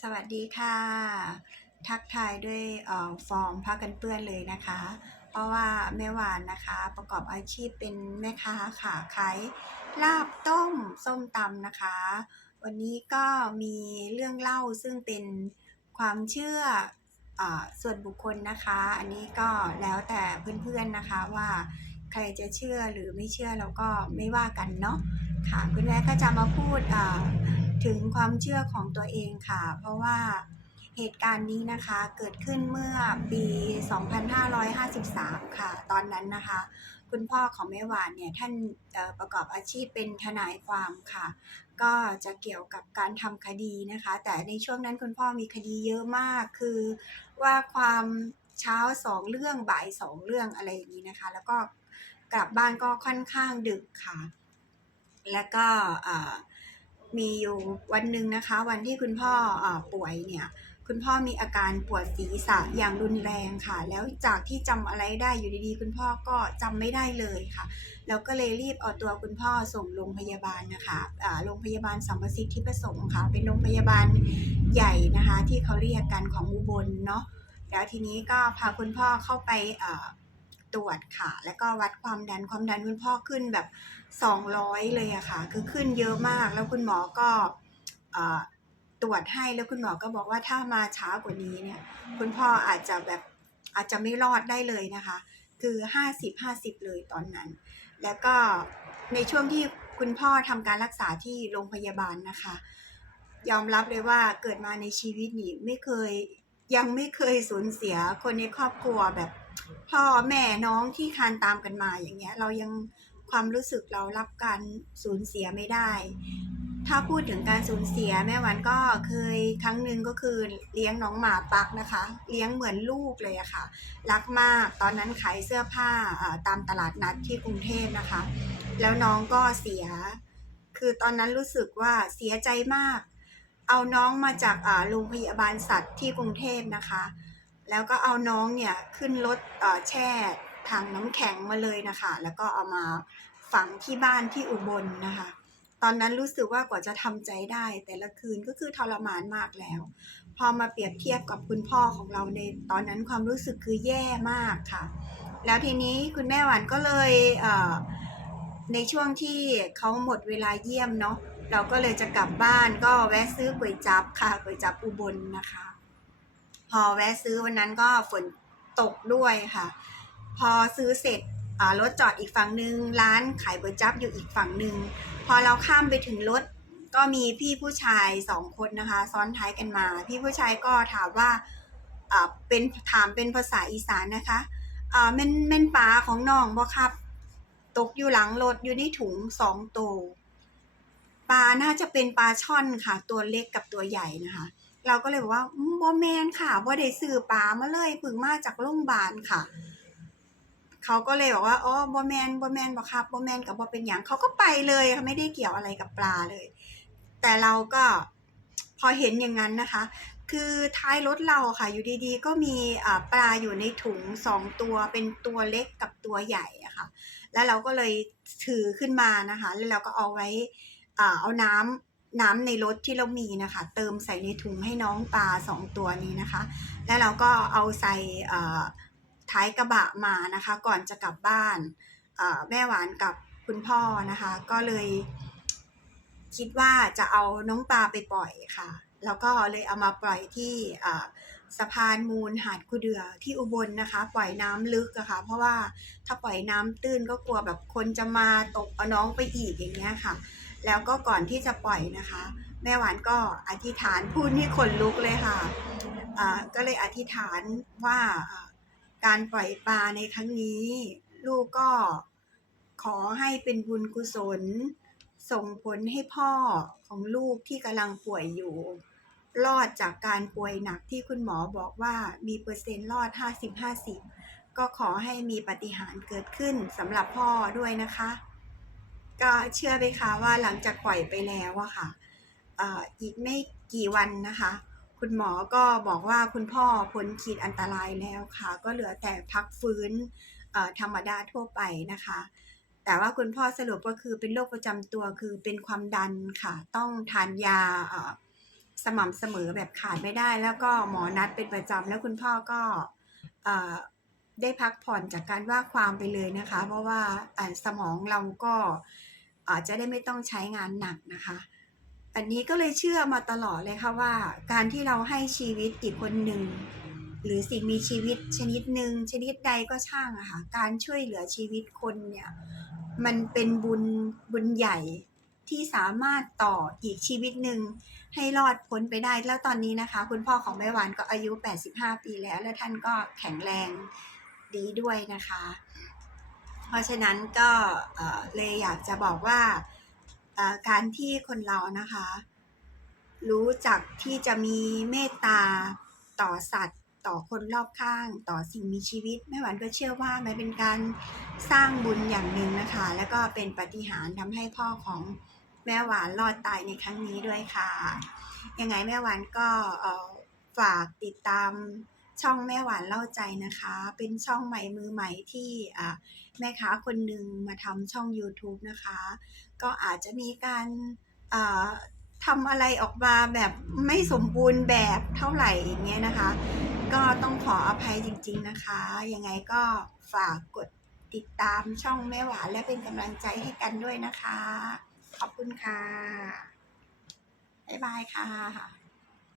สวัสดีค่ะ ทักทายด้วยออฟอร์มผ้ากันเปื้อนเลยนะคะ เพราะว่าแม่หวานนะคะประกอบอาชีพเป็นแม่ค้าค่ะขายลาบต้มส้มตำนะคะ วันนี้ก็มีเรื่องเล่าซึ่งเป็นความเชื่ออส่วนบุคคลนะคะ อันนี้ก็แล้วแต่เพื่อนๆนะคะว่าใครจะเชื่อหรือไม่เชื่อเราก็ไม่ว่ากันเนาะค่ะคุณแม่ก็จะมาพูดอ่า ถึงความเชื่อของตัวเองค่ะ เพราะว่าเหตุการณ์นี้นะคะเกิดขึ้นเมื่อปี 2553 ค่ะ ตอนนั้นนะคะ คุณพ่อของแม่หวานเนี่ยท่านประกอบอาชีพเป็นทนายความค่ะ ก็จะเกี่ยวกับการทำคดีนะคะ แต่ในช่วงนั้นคุณพ่อมีคดีเยอะมากคือว่าความเช้าสองเรื่องบ่ายสองเรื่องอะไรอย่างนี้นะคะ แล้วก็กลับบ้านก็ค่อนข้างดึกค่ะ แล้วก็อ่า มีอยู่วันหนึ่งนะคะ วันที่คุณพ่ออป่วยเนี่ย คุณพ่อมีอาการปวดศีรษะอย่างรุนแรงค่ะ แล้วจากที่จำอะไรได้อยู่ดีๆ คุณพ่อก็จำไม่ได้เลยค่ะ แล้วก็เลยรีบเอาตัวคุณพ่อส่งโรงพยาบาลนะคะโรงพยาบาลสัมประสิทธิประสงค์ค่ะ เป็นโรงพยาบาลใหญ่นะคะ ที่เขาเรียกกันของอุบลเนาะแล้วทีนี้ก็พาคุณพ่อเข้าไปอ ตรวจค่ะ แล้วก็วัดความดันความดันคุณพ่อขึ้นแบบ 200 เลยอะค่ะ คือขึ้นเยอะมาก แล้วคุณหมอก็ตรวจให้แล้วคุณหมอก็บอกว่าถ้ามาช้ากว่านี้เนี่ย คุณพ่ออาจจะแบบอาจจะไม่รอดได้เลยนะคะ คือ 50-50 เลยตอนนั้น แล้วก็ในช่วงที่คุณพ่อทำการรักษาที่โรงพยาบาลนะคะ ยอมรับเลยว่าเกิดมาในชีวิตนี้ไม่เคย ยังไม่เคยสูญเสียคนในครอบครัวแบบพ่อแม่น้องที่คานตามกันมาอย่างเงี้ย เรายังความรู้สึกเรารับการสูญเสียไม่ได้ ถ้าพูดถึงการสูญเสียแม่วันก็เคยครั้งหนึ่งก็คือเลี้ยงน้องหมาปักนะคะ เลี้ยงเหมือนลูกเลยอะค่ะ รักมากตอนนั้นขายเสื้อผ้าตามตลาดนัดที่กรุงเทพนะคะ แล้วน้องก็เสีย คือตอนนั้นรู้สึกว่าเสียใจมาก เอาน้องมาจากอ่าโรงพยาบาลสัตว์ที่กรุงเทพนะคะ แล้วก็เอาน้องเนี่ยขึ้นรถอ่อแช่ถังน้ำแข็งมาเลยนะคะ แล้วก็เอามาฝังที่บ้านที่อุบลนะคะ ตอนนั้นรู้สึกว่ากว่าจะทำใจได้ แต่ละคืนก็คือทรมานมากแล้ว พอมาเปรียบเทียบกับคุณพ่อของเราในตอนนั้นความรู้สึกคือแย่มากค่ะ แล้วทีนี้คุณแม่หวานก็เลยในช่วงที่เขาหมดเวลาเยี่ยมเนาะ เราก็เลยจะกลับบ้านก็แวะซื้อก๋วยจับค่ะก๋วยจับอุบลนะคะ พอแวะซื้อวันนั้นก็ฝนตกด้วยค่ะ พอซื้อเสร็จรถจอดอีกฝั่งหนึ่งร้านขายก๋วยจับอยู่อีกฝั่งหนึ่งพอเราข้ามไปถึงรถก็มีพี่ผู้ชายสองคนนะคะ ซ้อนท้ายกันมา พี่ผู้ชายก็ถามว่าเป็นถามเป็นภาษาอีสานนะคะอ่าเม่นเม่นปลาของน้องบ่ครับ ตกอยู่หลังรถอยู่ในถุงสองตัว ปลาน่าจะเป็นปลาช่อนค่ะ ตัวเล็กกับตัวใหญ่นะคะ เราก็เลยบอกว่าบ่แมนค่ะบ่ได้ซื้อปลามาเลยเพิ่งมาจากโรงพยาบาลค่ะเขาก็เลยบอกว่าอ๋อบ่แมนบ่แมนบ่ครับบ่แมนกับบ่เป็นหยังเขาก็ไปเลยค่ะไม่ได้เกี่ยวอะไรกับปลาเลย แต่เราก็พอเห็นอย่างนั้นนะคะ คือท้ายรถเราค่ะ อยู่ดีๆ ก็มีปลาอยู่ในถุงสองตัวเป็นตัวเล็กกับตัวใหญ่อะค่ะ แล้วเราก็เลยถือขึ้นมานะคะ แล้วเราก็เอาไว้ เอาน้ำน้ำในรถที่เรามีนะคะ เติมใส่ในถุงให้น้องปลาสองตัวนี้นะคะ แล้วเราก็เอาใส่ท้ายกระบะมานะคะ ก่อนจะกลับบ้านแม่หวานกับคุณพ่อนะคะ ก็เลย คิดว่าจะเอาน้องปลาไปปล่อยค่ะ แล้วก็เลยเอามาปล่อยที่สะพานมูลหาดคูเดือที่อุบลนะคะ ปล่อยน้ำลึกอะค่ะ เพราะว่าถ้าปล่อยน้ำตื้นก็กลัวแบบคนจะมาตกเอาน้องไปอีกอย่างเงี้ยค่ะ แล้วก็ก่อนที่จะปล่อยนะคะ แม่หวานก็อธิษฐานพูดนี่ขนลุกเลยค่ะอ่าก็เลยอธิษฐานว่าการปล่อยปลาในครั้งนี้ ลูกก็ขอให้เป็นบุญกุศล ส่งผลให้พ่อของลูกที่กำลังป่วยอยู่ รอดจากการป่วยหนักที่คุณหมอบอกว่ามีเปอร์เซ็นต์รอด 50-50 ก็ขอให้มีปาฏิหาริย์เกิดขึ้นสำหรับพ่อด้วยนะคะ ก็เชื่อไหมคะว่าหลังจากปล่อยไปแล้วอะค่ะอีกไม่กี่วันนะคะ คุณหมอก็บอกว่าคุณพ่อพ้นขีดอันตรายแล้วค่ะ ก็เหลือแต่พักฟื้นธรรมดาทั่วไปนะคะ แต่ว่าคุณพ่อสรุปก็คือเป็นโรคประจำตัวคือเป็นความดันค่ะ ต้องทานยาสม่ำเสมอแบบขาดไม่ได้ แล้วก็หมอนัดเป็นประจำแล้วคุณพ่อก็ ได้พักผ่อนจากการว่าความไปเลยนะคะ เพราะว่าสมองเราก็อาจจะได้ไม่ต้องใช้งานหนักนะคะ อันนี้ก็เลยเชื่อมาตลอดเลยค่ะว่า การที่เราให้ชีวิตอีกคนหนึ่งหรือสิ่งมีชีวิตชนิดหนึ่งชนิดใดก็ช่างอะค่ะการช่วยเหลือชีวิตคนเนี่ยมันเป็นบุญบุญใหญ่ที่สามารถต่ออีกชีวิตหนึ่งให้รอดพ้นไปได้แล้วตอนนี้นะคะ คุณพ่อของแม่หวานก็อายุ 85 ปีแล้ว และท่านก็แข็งแรง ดีด้วยนะคะ เพราะฉะนั้นก็เลยอยากจะบอกว่าการที่คนเรานะคะ รู้จักที่จะมีเมตตาต่อสัตว์ ต่อคนรอบข้าง ต่อสิ่งมีชีวิตแม่หวานก็เชื่อว่ามันเป็นการสร้างบุญอย่างหนึ่งนะคะ แล้วก็เป็นปฏิหารทำให้พ่อของแม่หวานรอดตายในครั้งนี้ด้วยค่ะ ยังไงแม่หวานก็ฝากติดตาม ช่องแม่หวานเล่าใจนะคะ เป็นช่องใหม่มือใหม่ที่อ่าแม่ค้าคนหนึ่งมาทำช่อง YouTube นะคะ ก็อาจจะมีการอ่าทำอะไรออกมาแบบไม่สมบูรณ์แบบเท่าไหร่อย่างเงี้ยนะคะ ก็ต้องขออภัยจริง ๆนะคะ ยังไงก็ฝากกดติดตามช่องแม่หวานและเป็นกำลังใจให้กันด้วยนะคะ ขอบคุณค่ะ บ๊ายบายค่ะ